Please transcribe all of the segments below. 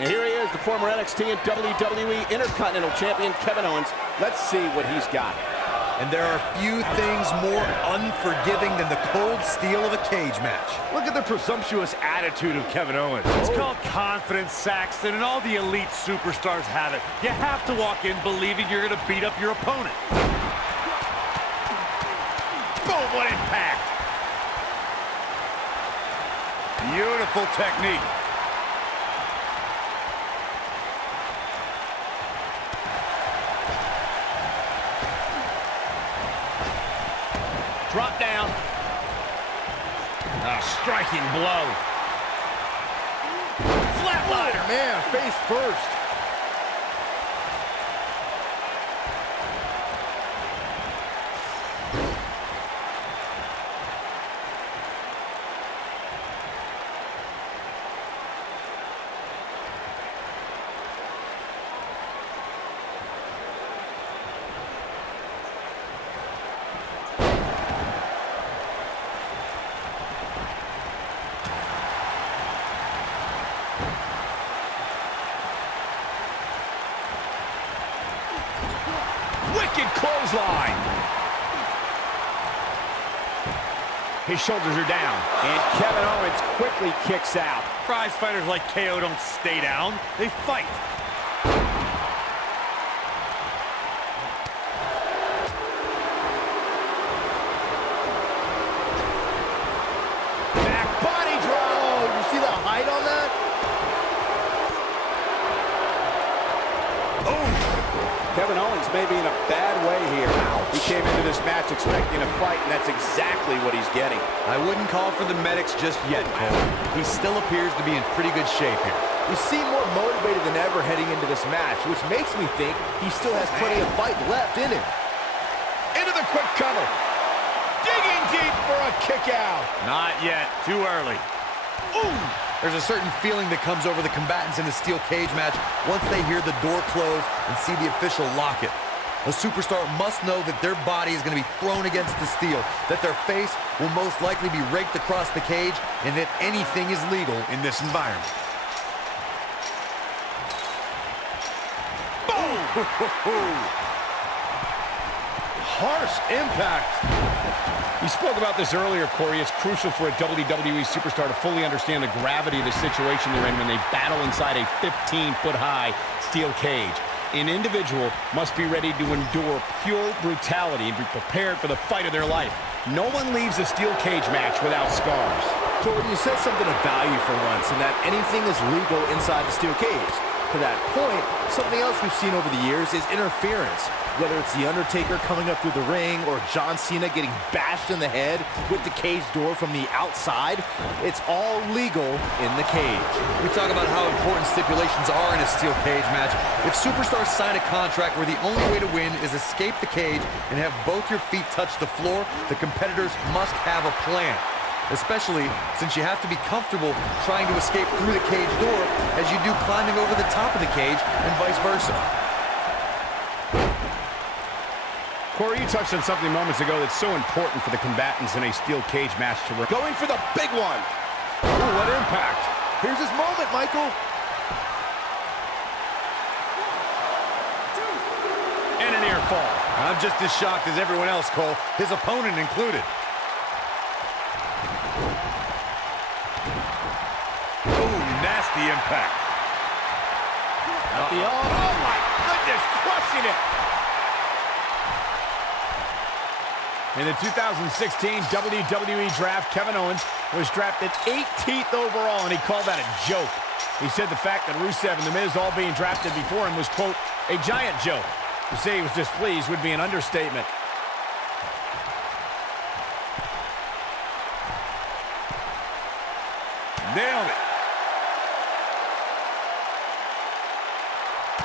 And here he is, the former NXT and WWE Intercontinental Champion, Kevin Owens. Let's see what he's got. And there are few things more unforgiving than the cold steel of a cage match. Look at the presumptuous attitude of Kevin Owens. It's called confidence, Saxton, and all the elite superstars have it. You have to walk in believing you're going to beat up your opponent. Boom, what impact! Beautiful technique. Drop down. A striking blow. Flatliner. Oh, man, face first. Wicked clothesline. His shoulders are down. And Kevin Owens quickly kicks out. Prize fighters like KO don't stay down, they fight. Back body drop. Oh, you see the height on that? Kevin Owens may be in a bad way here. He came into this match expecting a fight, and that's exactly what he's getting. I wouldn't call for the medics just yet, Cole. He still appears to be in pretty good shape here. You seem more motivated than ever heading into this match, which makes me think he still has plenty of fight left in him. Into the quick cover. Digging deep for a kick out. Not yet, too early. Ooh. There's a certain feeling that comes over the combatants in a steel cage match once they hear the door close and see the official lock it. A superstar must know that their body is going to be thrown against the steel, that their face will most likely be raked across the cage, and that anything is legal in this environment. Boom! Harsh impact. You spoke about this earlier, Corey. It's crucial for a WWE superstar to fully understand the gravity of the situation they're in when they battle inside a 15-foot-high steel cage. An individual must be ready to endure pure brutality and be prepared for the fight of their life. No one leaves a steel cage match without scars. Corey, you said something of value for once, in that anything is legal inside the steel cage. To that point, something else we've seen over the years is interference. Whether it's The Undertaker coming up through the ring or John Cena getting bashed in the head with the cage door from the outside, it's all legal in the cage. We talk about how important stipulations are in a steel cage match. If superstars sign a contract where the only way to win is escape the cage and have both your feet touch the floor, the competitors must have a plan. Especially since you have to be comfortable trying to escape through the cage door as you do climbing over the top of the cage and vice versa. Corey, you touched on something moments ago that's so important for the combatants in a steel cage match to win. Going for the big one. Ooh, what impact. Here's his moment, Michael. And a near fall. I'm just as shocked as everyone else, Cole, his opponent included. Nasty impact. Oh my goodness, crushing it. In the 2016 WWE Draft, Kevin Owens was drafted 18th overall, and he called that a joke. He said the fact that Rusev and The Miz all being drafted before him was, quote, a giant joke. To say he was displeased would be an understatement. Nailed it.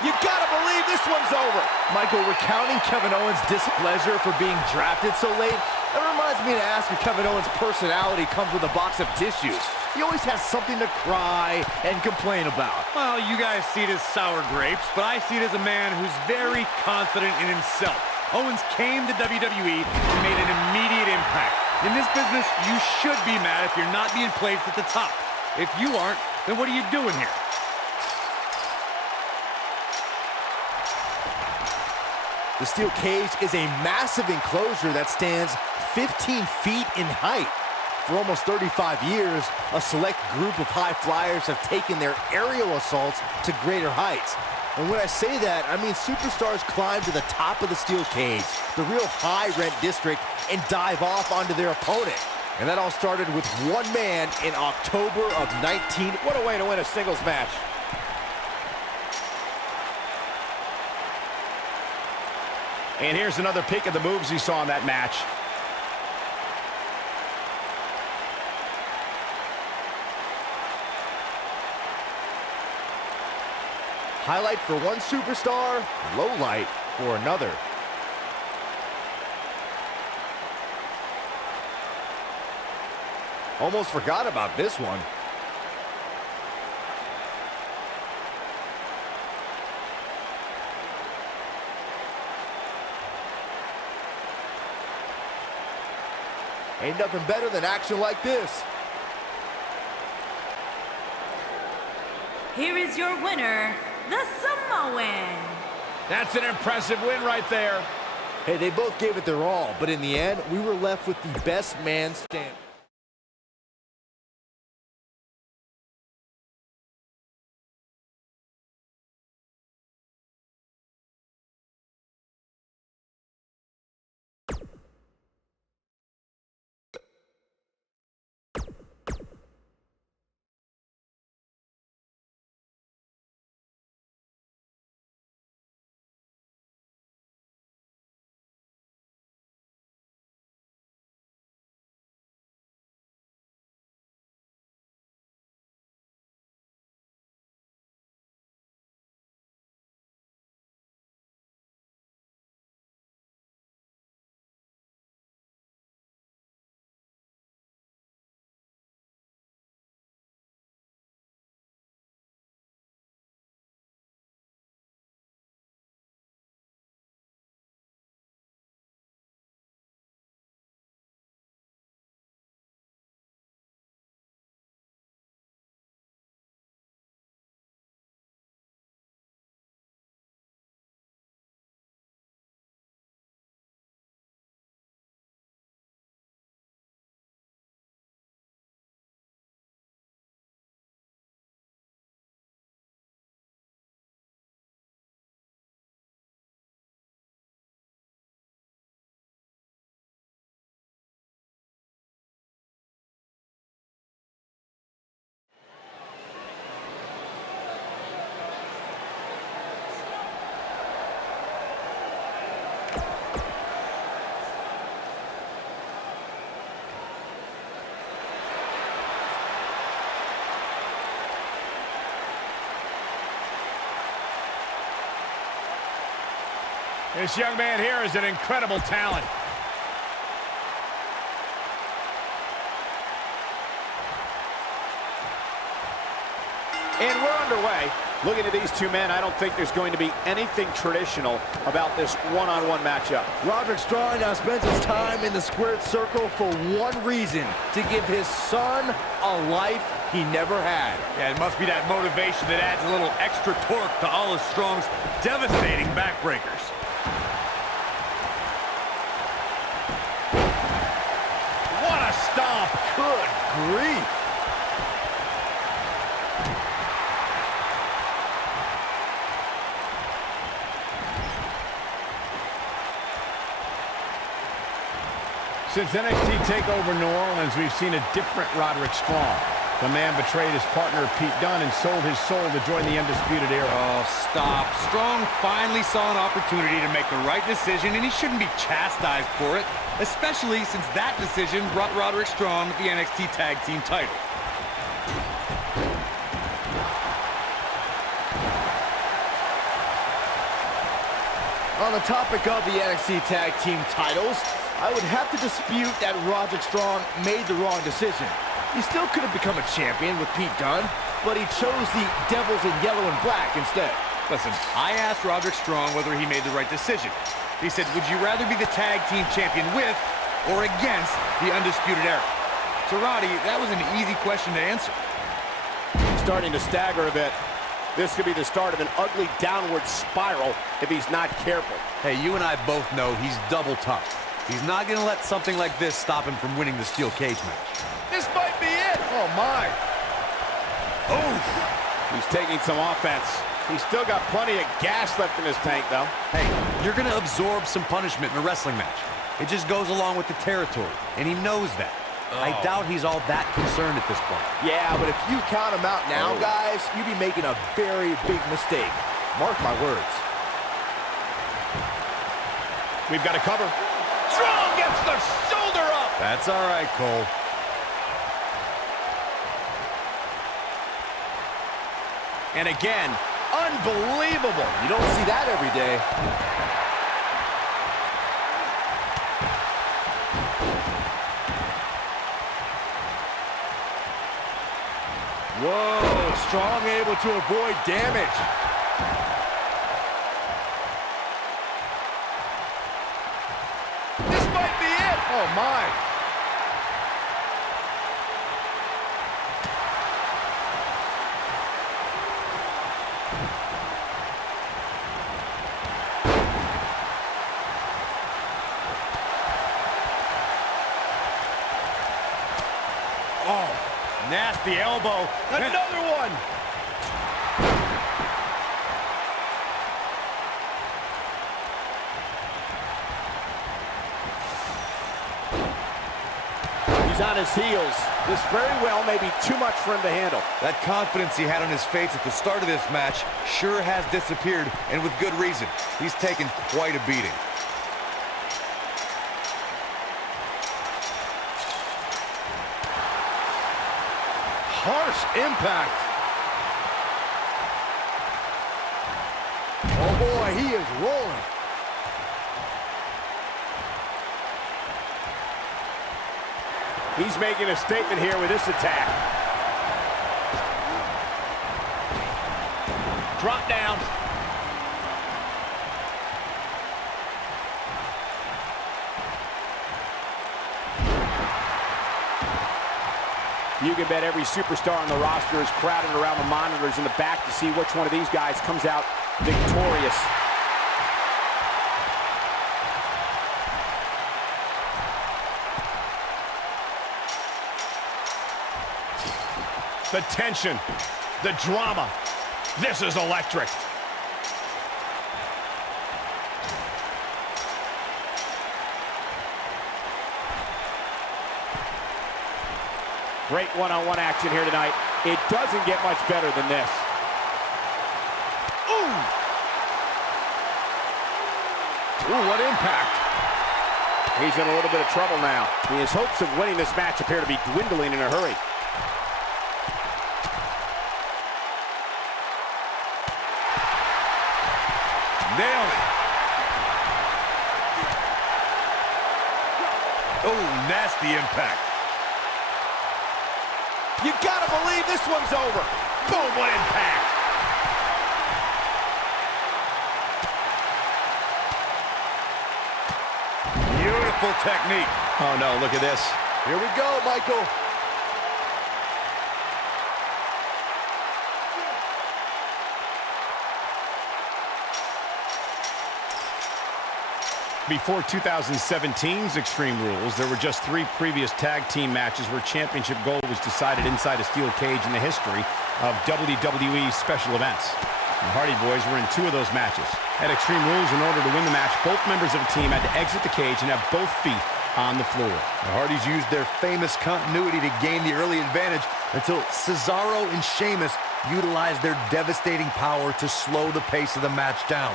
You gotta believe this one's over. Michael, recounting Kevin Owens' displeasure for being drafted so late, that reminds me to ask if Kevin Owens' personality comes with a box of tissues. He always has something to cry and complain about. Well, you guys see it as sour grapes, but I see it as a man who's very confident in himself. Owens came to WWE and made an immediate impact. In this business, you should be mad if you're not being placed at the top. If you aren't, then what are you doing here? The steel cage is a massive enclosure that stands 15 feet in height. For almost 35 years, a select group of high flyers have taken their aerial assaults to greater heights. And when I say that, I mean superstars climb to the top of the steel cage, the real high-rent district, and dive off onto their opponent. And that all started with one man in October of 19... What a way to win a singles match. And here's another peek at the moves he saw in that match. Highlight for one superstar, low light for another. Almost forgot about this one. Ain't nothing better than action like this. Here is your winner, the Samoan. That's an impressive win right there. Hey, they both gave it their all, but in the end, we were left with the best man standing. This young man here is an incredible talent. And we're underway. Looking at these two men, I don't think there's going to be anything traditional about this one-on-one matchup. Roderick Strong now spends his time in the squared circle for one reason: to give his son a life he never had. Yeah, it must be that motivation that adds a little extra torque to all of Strong's devastating backbreakers. What a stomp! Good grief. Since NXT TakeOver New Orleans, we've seen a different Roderick Strong. The man betrayed his partner Pete Dunne and sold his soul to join the Undisputed Era. Oh, stop. Strong finally saw an opportunity to make the right decision, and he shouldn't be chastised for it, especially since that decision brought Roderick Strong the NXT Tag Team title. On the topic of the NXT Tag Team titles, I would have to dispute that Roderick Strong made the wrong decision. He still could have become a champion with Pete Dunne, but he chose the Devils in yellow and black instead. Listen, I asked Roderick Strong whether he made the right decision. He said, would you rather be the tag team champion with or against the Undisputed Era? So, Roddy, that was an easy question to answer. Starting to stagger a bit. This could be the start of an ugly downward spiral if he's not careful. Hey, you and I both know he's double tough. He's not going to let something like this stop him from winning the steel cage match. This might be it. Oh, my. Oh, he's taking some offense. He's still got plenty of gas left in his tank, though. Hey, you're going to absorb some punishment in a wrestling match. It just goes along with the territory, and he knows that. I doubt he's all that concerned at this point. Yeah, but if you count him out now, guys, you'd be making a very big mistake. Mark my words. We've got to cover. Strong gets the shoulder up. That's all right, Cole. And again, unbelievable. You don't see that every day. Whoa, Strong able to avoid damage. This might be it. Oh, my. Nasty elbow. Another one. He's on his heels. This very well may be too much for him to handle. That confidence he had on his face at the start of this match sure has disappeared, and with good reason. He's taken quite a beating. Harsh impact. Oh, boy, he is rolling. He's making a statement here with this attack. Drop down. You can bet every superstar on the roster is crowded around the monitors in the back to see which one of these guys comes out victorious. The tension, the drama. This is electric. Great one-on-one action here tonight. It doesn't get much better than this. Ooh! Ooh, what impact. He's in a little bit of trouble now. His hopes of winning this match appear to be dwindling in a hurry. Nailed it. Oh, nasty impact. You gotta believe this one's over. Boom, what impact. Beautiful technique. Oh, no, look at this. Here we go, Michael. Before 2017's Extreme Rules, there were just 3 previous tag team matches where championship gold was decided inside a steel cage in the history of WWE special events. The Hardy Boys were in 2 of those matches. At Extreme Rules, in order to win the match, both members of a team had to exit the cage and have both feet on the floor. The Hardys used their famous continuity to gain the early advantage until Cesaro and Sheamus utilized their devastating power to slow the pace of the match down.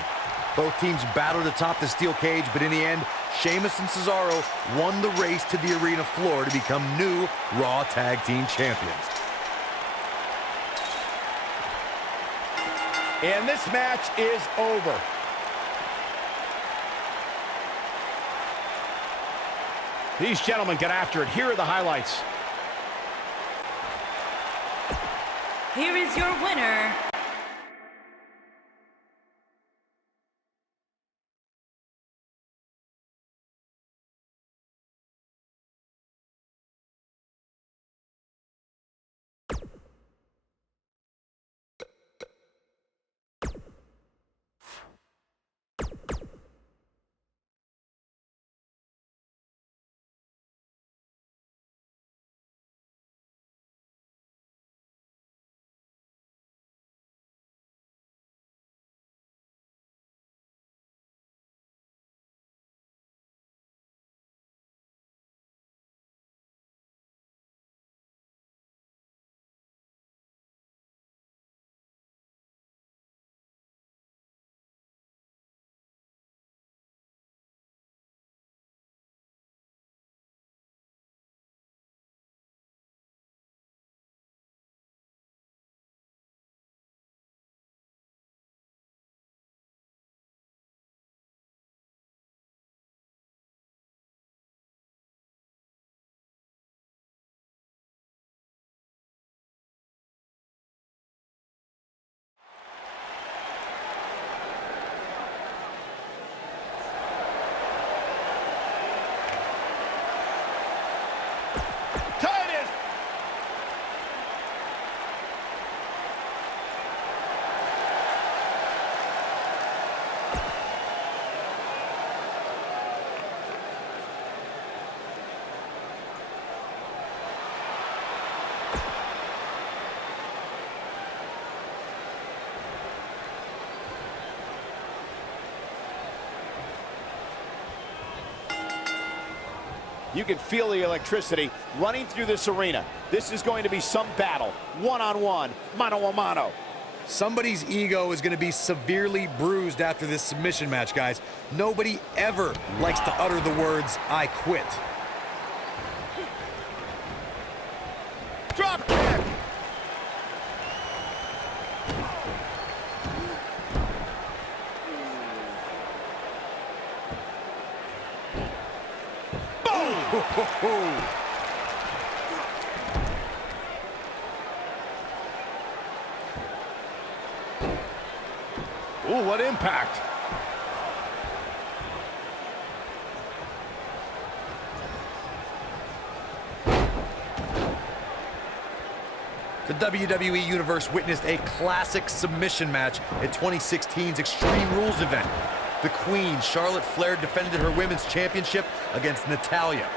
Both teams battled atop the steel cage, but in the end, Sheamus and Cesaro won the race to the arena floor to become new Raw Tag Team Champions. And this match is over. These gentlemen get after it. Here are the highlights. Here is your winner, You can feel the electricity running through this arena. This is going to be some battle, one-on-one, mano-a-mano. Somebody's ego is going to be severely bruised after this submission match, guys. Nobody ever likes to utter the words, "I quit." Drop kick. Boom! Ooh, what impact. The WWE Universe witnessed a classic submission match at 2016's Extreme Rules event. The Queen, Charlotte Flair, defended her women's championship against Natalya.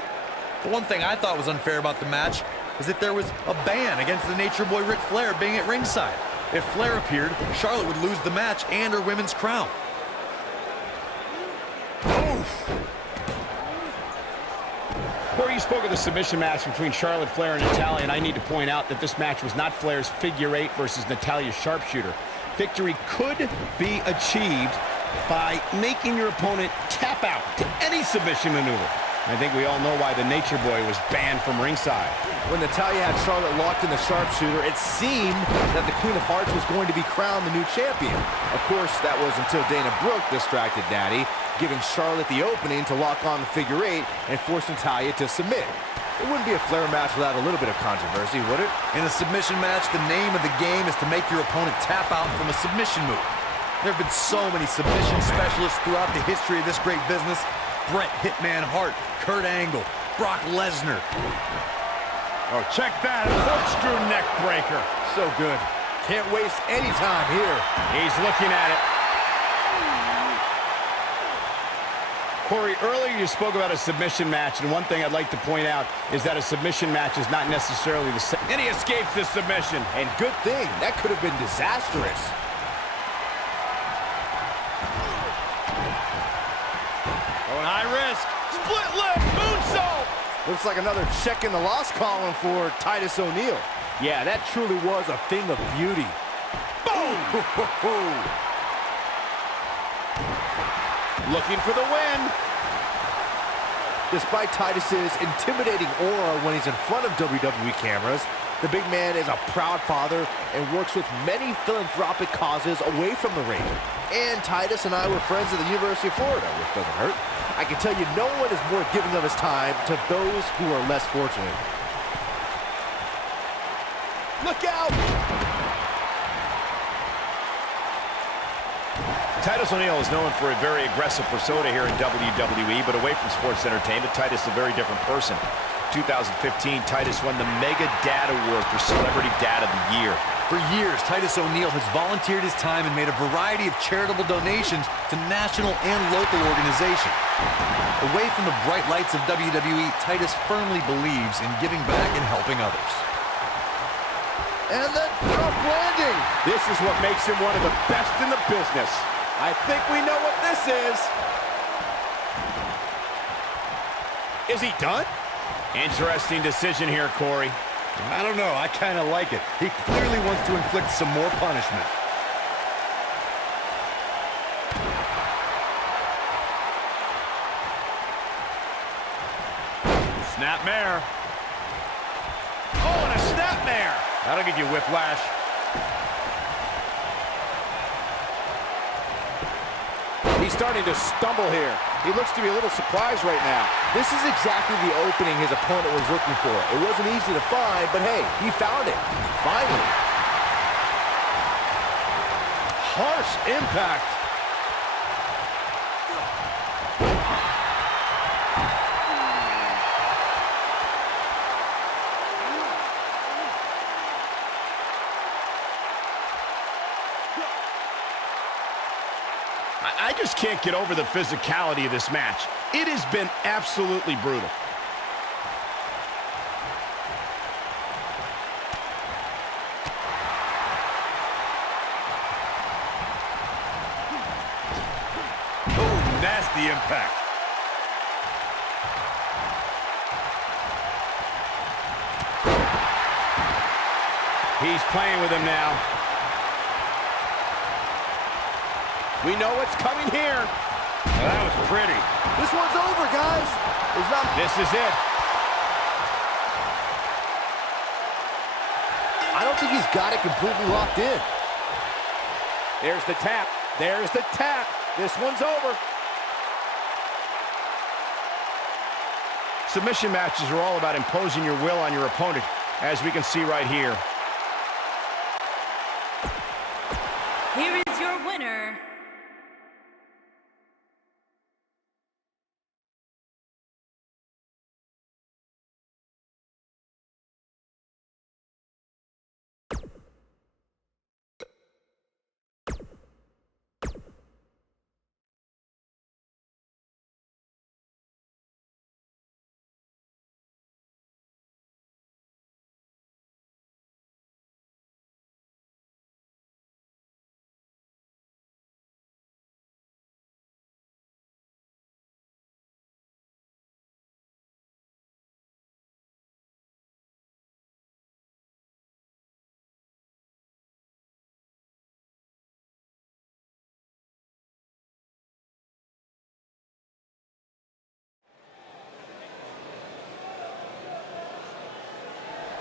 The one thing I thought was unfair about the match is that there was a ban against the Nature Boy Ric Flair being at ringside. If Flair appeared, Charlotte would lose the match and her women's crown. Corey, you spoke of the submission match between Charlotte Flair and Natalya, and I need to point out that this match was not Flair's figure eight versus Natalya's sharpshooter. Victory could be achieved by making your opponent tap out to any submission maneuver. I think we all know why the Nature Boy was banned from ringside. When Natalya had Charlotte locked in the sharpshooter, it seemed that the Queen of Hearts was going to be crowned the new champion. Of course, that was until Dana Brooke distracted Natty, giving Charlotte the opening to lock on the figure eight and force Natalya to submit. It wouldn't be a Flair match without a little bit of controversy, would it? In a submission match, the name of the game is to make your opponent tap out from a submission move. There have been so many submission specialists throughout the history of this great business. Bret Hitman Hart, Kurt Angle, Brock Lesnar. Oh, check that, a corkscrew neck breaker. So good. Can't waste any time here. He's looking at it. Corey, earlier you spoke about a submission match, and one thing I'd like to point out is that a submission match is not necessarily the same. And he escapes the submission. And good thing, that could have been disastrous. Going high risk. Split leg moonsault. Looks like another check in the loss column for Titus O'Neil. Yeah, that truly was a thing of beauty. Boom! Looking for the win. Despite Titus's intimidating aura when he's in front of WWE cameras, the big man is a proud father and works with many philanthropic causes away from the ring. And Titus and I were friends at the University of Florida, which doesn't hurt. I can tell you no one is more giving of his time to those who are less fortunate. Look out! Titus O'Neil is known for a very aggressive persona here in WWE, but away from sports entertainment, Titus is a very different person. 2015, Titus won the Mega Dad Award for Celebrity Dad of the Year. For years, Titus O'Neil has volunteered his time and made a variety of charitable donations to national and local organizations. Away from the bright lights of WWE, Titus firmly believes in giving back and helping others. And the drop landing! This is what makes him one of the best in the business. I think we know what this is. Is he done? Interesting decision here, Corey. I don't know, I kind of like it. He clearly wants to inflict some more punishment. Snapmare. Oh, and a snapmare. That'll give you whiplash. He's starting to stumble here. He looks to be a little surprised right now. This is exactly the opening his opponent was looking for. It wasn't easy to find, but hey, he found it. Finally. Harsh impact. I just can't get over the physicality of this match. It has been absolutely brutal. Oh, nasty impact. He's playing with him now. We know what's coming here. Well, that was pretty. This one's over, guys. There's not... This is it. I don't think he's got it completely locked in. There's the tap. There's the tap. This one's over. Submission matches are all about imposing your will on your opponent, as we can see right here. Here is your winner,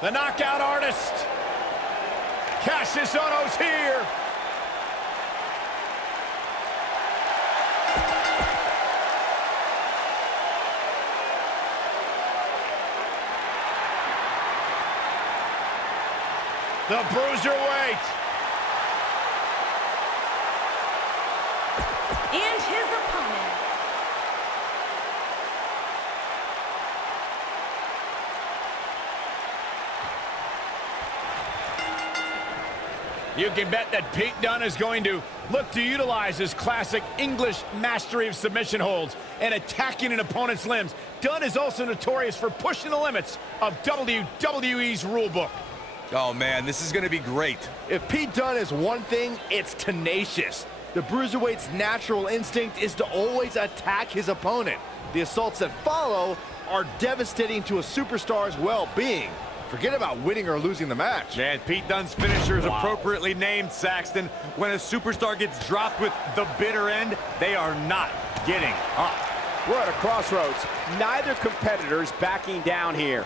The knockout artist. Cassius Ohno's here. The bruiserweight. and his opponent, You can bet that Pete Dunne is going to look to utilize his classic English mastery of submission holds and attacking an opponent's limbs. Dunne is also notorious for pushing the limits of WWE's rulebook. Oh, man, this is going to be great. If Pete Dunne is one thing, it's tenacious. The Bruiserweight's natural instinct is to always attack his opponent. The assaults that follow are devastating to a superstar's well-being. Forget about winning or losing the match. Man, Pete Dunne's finisher is appropriately named, Saxton. When a superstar gets dropped with the bitter end, they are not getting up. We're at a crossroads. Neither competitor is backing down here.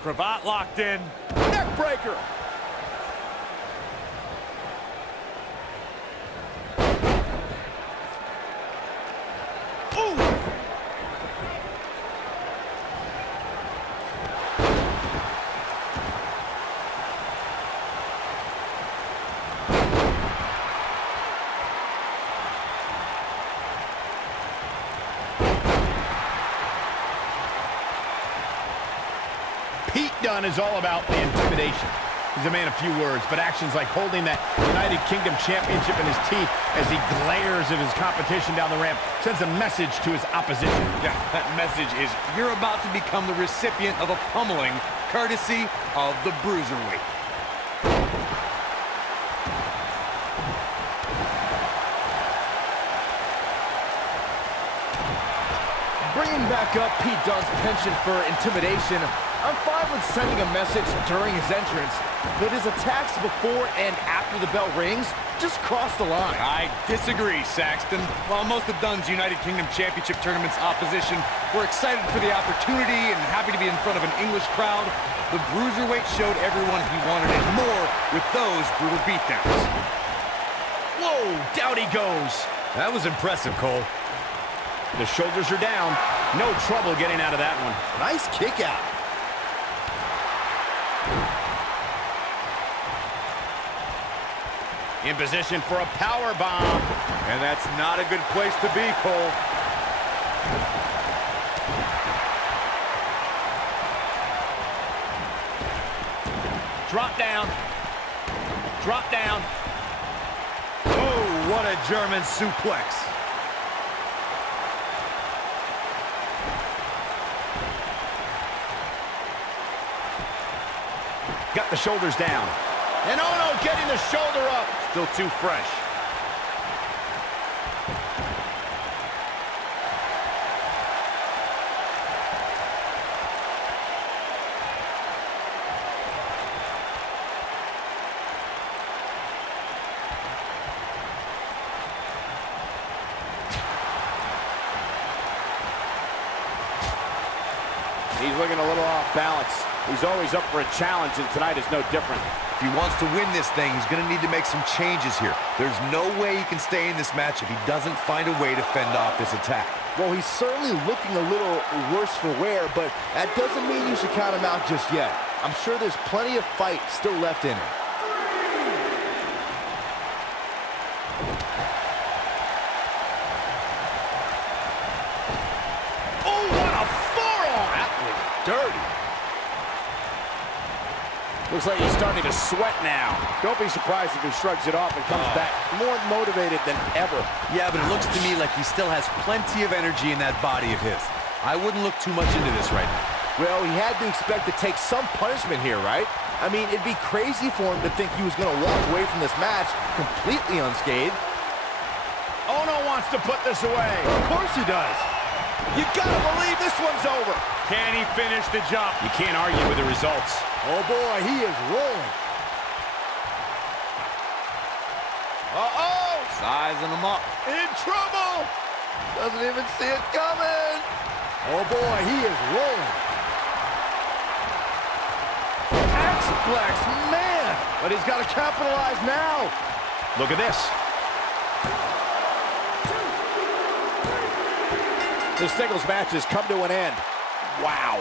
Cravat locked in. Neck breaker. Pete Dunne is all about the intimidation. He's a man of few words, but actions like holding that United Kingdom Championship in his teeth as he glares at his competition down the ramp sends a message to his opposition. Yeah, that message is you're about to become the recipient of a pummeling courtesy of the Bruiserweight. Bringing back up Pete Dunne's penchant for intimidation, I'm fine with sending a message during his entrance, but his attacks before and after the bell rings just cross the line. I disagree, Saxton. While most of Dunne's United Kingdom Championship Tournament's opposition were excited for the opportunity and happy to be in front of an English crowd, the Bruiserweight showed everyone he wanted it more with those brutal beatdowns. Whoa, down he goes. That was impressive, Cole. The shoulders are down. No trouble getting out of that one. Nice kick out. In position for a power bomb. And that's not a good place to be, Cole. Drop down. Drop down. Oh, what a German suplex. Got the shoulders down. And Ohno getting the shoulder up. Still too fresh. He's looking a little off balance. He's always up for a challenge, and tonight is no different. If he wants to win this thing, he's going to need to make some changes here. There's no way he can stay in this match if he doesn't find a way to fend off this attack. Well, he's certainly looking a little worse for wear, but that doesn't mean you should count him out just yet. I'm sure there's plenty of fight still left in him. Oh, what a forearm! That was dirty. Looks like he's starting to sweat now. Don't be surprised if he shrugs it off and comes back more motivated than ever. Yeah, but it looks to me like he still has plenty of energy in that body of his. I wouldn't look too much into this right now. Well, he had to expect to take some punishment here, right? I mean, it'd be crazy for him to think he was going to walk away from this match completely unscathed. Ono wants to put this away. Of course he does. You gotta believe this one's over. Can he finish the job? You can't argue with the results. Oh, boy, he is rolling. Uh-oh! Sizing him up. In trouble! Doesn't even see it coming. Oh, boy, he is rolling. X-Flex, man! But he's got to capitalize now. Look at this. This singles match has come to an end. Wow.